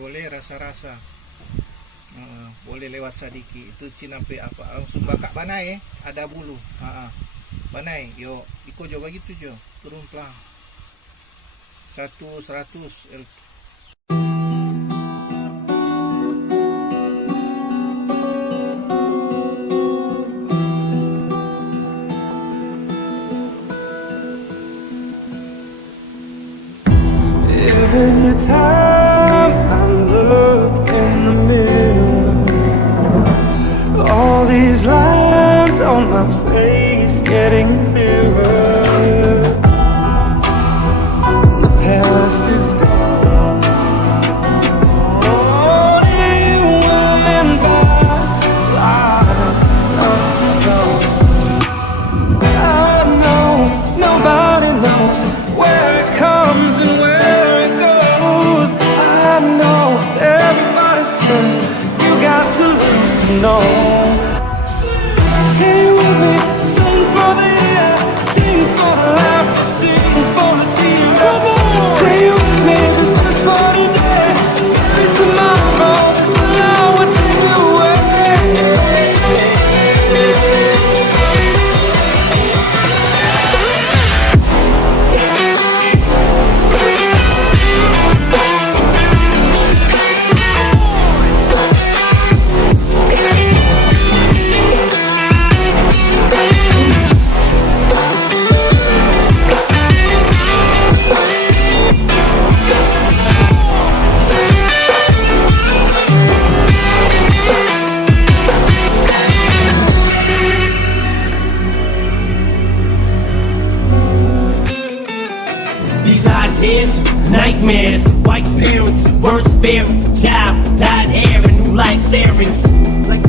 boleh rasa-rasa. Boleh lewat sadiki. Itu cinampe apa? Langsung bakak banai ada bulu. Banai, yo iko jo begitu jo. Turun pelan. 100. Every time I look in the mirror, all these lines on my face getting clearer. The past is gone, and by lost and gone. I know nobody knows where it comes and where it goes. I know everybody says you got to lose to know. Stay with me, sing for the air, sing for the laughter, sing for the tears. Stay with me, this just for today. Maybe tomorrow the love will take you away. These ideas, nightmares, white parents, worst parents, job, died air, and new lights airings.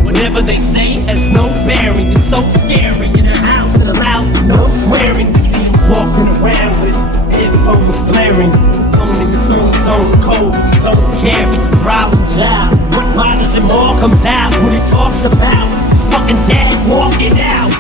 Whatever they say has no bearing, it's so scary. In a house that allows no swearing. See him walking around with headphones blaring. Only his own zone code, he don't care, he's a problem child. What bothers him all comes out when he talks about his fucking dad walking out.